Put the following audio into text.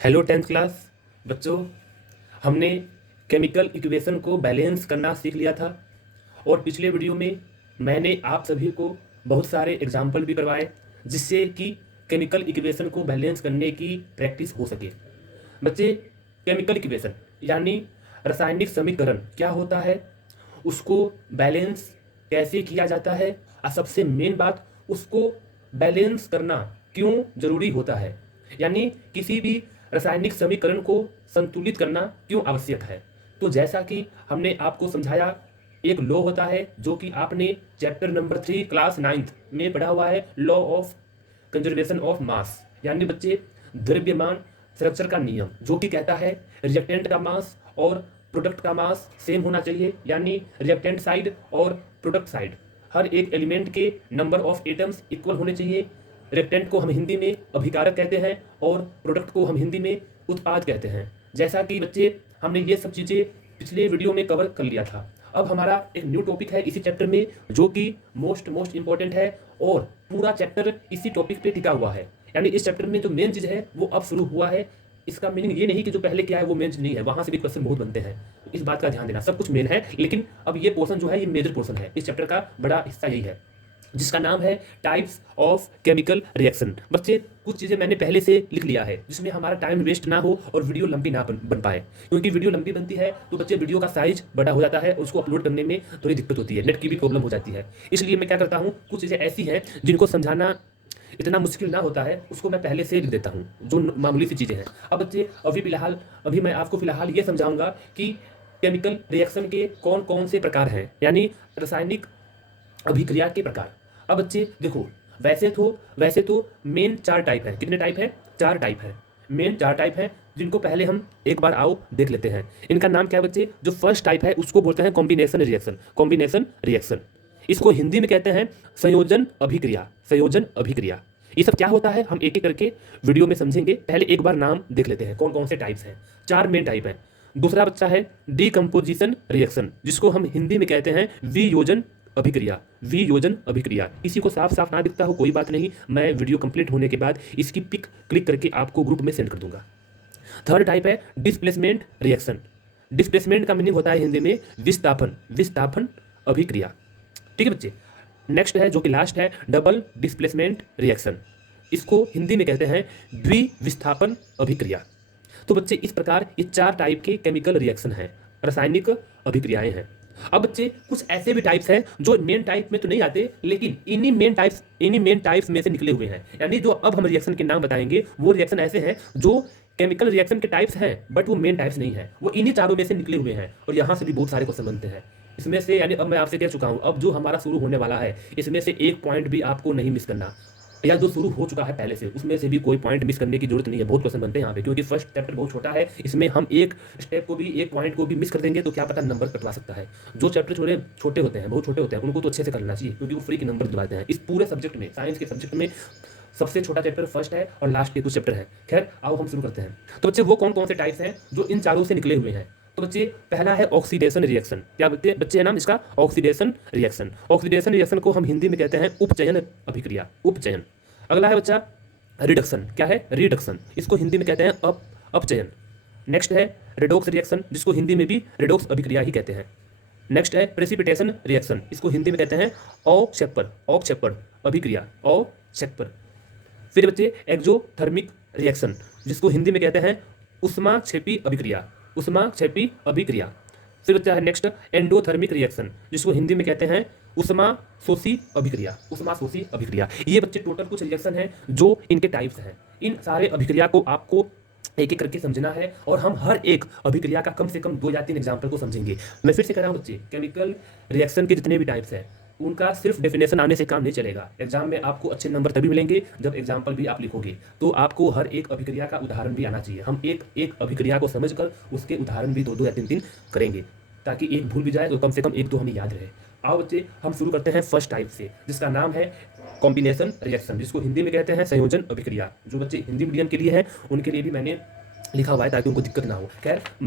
Hello tenth class बच्चों। हमने chemical equation को बैलेंस करना सीख लिया था और पिछले वीडियो में मैंने आप सभी को बहुत सारे एग्जाम्पल भी करवाए जिससे कि केमिकल इक्वेशन को बैलेंस करने की प्रैक्टिस हो सके। बच्चे, केमिकल इक्वेशन यानी रासायनिक समीकरण क्या होता है, उसको बैलेंस कैसे किया जाता है और सबसे मेन बात, उसको बैलेंस करना क्यों जरूरी होता है, यानी किसी भी रासायनिक समीकरण को संतुलित करना क्यों आवश्यक है। तो जैसा कि हमने आपको समझाया, एक लॉ होता है जो कि आपने चैप्टर नंबर 3 क्लास 9th में पढ़ा हुआ है, law of conservation of mass, यानी बच्चे द्रव्यमान संरक्षण का नियम, जो कि कहता है रिएक्टेंट का मास और प्रोडक्ट का मास सेम होना चाहिए, यानी रिएक्टेंट साइड और प्रोडक्ट साइड हर एक एलिमेंट के नंबर ऑफ एटम्स इक्वल होने चाहिए। रिएक्टेंट को हम हिंदी में अभिकारक कहते हैं और प्रोडक्ट को हम हिंदी में उत्पाद कहते हैं। जैसा कि बच्चे हमने ये सब चीज़ें पिछले वीडियो में कवर कर लिया था। अब हमारा एक न्यू टॉपिक है इसी चैप्टर में जो कि मोस्ट इंपॉर्टेंट है और पूरा चैप्टर इसी टॉपिक पे टिका हुआ है, यानी इस चैप्टर में जो मेन चीज़ है वो अब शुरू हुआ है। इसका मीनिंग ये नहीं कि जो पहले क्या है वो मेन नहीं है, वहां से भी क्वेश्चन बहुत बनते हैं, तो इस बात का ध्यान देना। सब कुछ मेन है, लेकिन अब ये पोर्शन जो है ये मेजर पोर्शन है, इस चैप्टर का बड़ा हिस्सा यही है जिसका नाम है टाइप्स ऑफ केमिकल रिएक्शन। बच्चे, कुछ चीज़ें मैंने पहले से लिख लिया है जिसमें हमारा टाइम वेस्ट ना हो और वीडियो लंबी ना बन पाए, क्योंकि वीडियो लंबी बनती है तो बच्चे वीडियो का साइज बड़ा हो जाता है और उसको अपलोड करने में थोड़ी दिक्कत होती है, नेट की भी प्रॉब्लम हो जाती है। इसलिए मैं क्या करता हूँ, कुछ चीज़ें ऐसी हैं जिनको समझाना इतना मुश्किल ना होता है, उसको मैं पहले से लिख देता हूँ, जो मामूली सी चीज़ें हैं। अब बच्चे, अभी मैं आपको फिलहाल ये समझाऊंगा कि केमिकल रिएक्शन के कौन कौन से प्रकार हैं, यानी रासायनिक अभिक्रिया के प्रकार। अब बच्चे देखो, वैसे तो मेन 4 टाइप है। कितने टाइप है? 4 टाइप है। मेन 4 टाइप है जिनको पहले हम एक बार आओ देख लेते हैं। इनका नाम क्या है बच्चे? जो फर्स्ट टाइप है उसको बोलते हैं कॉम्बिनेशन रिएक्शन। कॉम्बिनेशन रिएक्शन, इसको हिंदी में कहते हैं संयोजन अभिक्रिया। संयोजन अभिक्रिया, ये सब क्या होता है हम एक एक करके वीडियो में समझेंगे। पहले एक बार नाम देख लेते हैं कौन कौन से टाइप्स हैं। 4 मेन टाइप हैं। दूसरा बच्चा है डीकम्पोजिशन रिएक्शन, जिसको हम हिंदी में कहते हैं वियोजन अभिक्रिया। वियोजन अभिक्रिया, किसी को साफ साफ ना दिखता हो कोई बात नहीं, मैं वीडियो कंप्लीट होने के बाद इसकी पिक क्लिक करके आपको ग्रुप में सेंड कर दूंगा। थर्ड टाइप है डिस्प्लेसमेंट रिएक्शन। डिस्प्लेसमेंट का मीनिंग होता है हिंदी में विस्थापन। विस्थापन अभिक्रिया, ठीक है बच्चे। नेक्स्ट है जो कि लास्ट है डबल डिस्प्लेसमेंट रिएक्शन, इसको हिंदी में कहते हैं द्विविस्थापन अभिक्रिया। तो बच्चे, इस प्रकार ये 4 टाइप के केमिकल रिएक्शन हैं, रासायनिक अभिक्रियाएं हैं। अब बच्चे, कुछ ऐसे भी टाइप्स हैं जो मेन टाइप में तो नहीं आते, लेकिन इन्हीं मेन टाइप्स में से निकले हुए हैं, यानी जो अब हम रिएक्शन के नाम बताएंगे वो रिएक्शन ऐसे हैं जो केमिकल रिएक्शन के टाइप्स हैं बट वो मेन टाइप्स नहीं है, वो इन्हीं चारों में से निकले हुए हैं। और यहाँ से भी बहुत सारे क्वेश्चन बनते हैं इसमें से, यानी अब मैं आपसे कह चुका हूँ, अब जो हमारा शुरू होने वाला है इसमें से एक पॉइंट भी आपको नहीं मिस करना, या जो शुरू हो चुका है पहले से उसमें से भी कोई पॉइंट मिस करने की जरूरत नहीं है। बहुत क्वेश्चन बनते हैं यहाँ पे, क्योंकि फर्स्ट चैप्टर बहुत छोटा है, इसमें हम एक स्टेप को भी, एक पॉइंट को भी मिस कर देंगे तो क्या पता नंबर कटवा सकता है। जो चैप्टर छोटे होते हैं, बहुत छोटे होते हैं, उनको तो अच्छे से करना चाहिए क्योंकि वो फ्री के नंबर दिलवाते हैं। इस पूरे सब्जेक्ट में, साइंस के सब्जेक्ट में सबसे छोटा चैप्टर फर्स्ट है और लास्ट के कुछ चैप्टर है। खैर आओ हम शुरू करते हैं। तो बच्चे, वो कौन कौन से टाइप्स हैं जो इन चारों से निकले हुए हैं? तो बच्चे, पहला है ऑक्सीडेशन रिएक्शन। क्या बच्चे है नाम इसका? Oxidation reaction. ऑक्सीडेशन रिएक्शन को हम हिंदी में कहते हैं उपचयन अभिक्रिया, उपचयन। अगला है बच्चा रिडक्शन। क्या है? रिडक्शन, इसको हिंदी में कहते हैं अपचयन। नेक्स्ट है रेडॉक्स रिएक्शन, जिसको हिंदी में भी रेडॉक्स अभिक्रिया ही कहते हैं। नेक्स्ट है प्रेसिपिटेशन रिएक्शन, इसको हिंदी में कहते हैं औक्षेपण अभिक्रिया, औक्षेपण। फिर बच्चे एक्सोथर्मिक रिएक्शन, जिसको हिंदी में कहते हैं ऊष्माक्षेपी अभिक्रिया, ऊष्माक्षेपी अभिक्रिया। फिर बच्चा है नेक्स्ट एंडोथर्मिक रिएक्शन, जिसको हिंदी में कहते हैं ऊष्माशोषी अभिक्रिया, ऊष्माशोषी अभिक्रिया। ये बच्चे टोटल कुछ रिएक्शन हैं जो इनके टाइप्स हैं। इन सारे अभिक्रिया को आपको एक एक करके समझना है और हम हर एक अभिक्रिया का कम से कम 2 या 3 एग्जाम्पल को समझेंगे। मैं फिर से कह रहा हूँ बच्चे, केमिकल रिएक्शन के जितने भी टाइप्स हैं उनका सिर्फ डेफिनेशन आने से काम नहीं चलेगा। एग्जाम में आपको अच्छे नंबर तभी मिलेंगे जब एग्जाम्पल भी आप लिखोगे, तो आपको हर एक अभिक्रिया का उदाहरण भी आना चाहिए। हम एक एक अभिक्रिया को समझकर उसके उदाहरण भी 2 या 3 करेंगे, ताकि एक भूल भी जाए तो कम से कम 1-2 हमें याद रहे। आओ बच्चे, हम शुरू करते हैं फर्स्ट टाइप से, जिसका नाम है कॉम्बिनेशन रिएक्शन, जिसको हिंदी में कहते हैं संयोजन अभिक्रिया। जो बच्चे हिंदी मीडियम के लिए है उनके लिए भी मैंने लिखा हुआ है ताकि उनको दिक्कत ना हो। खैर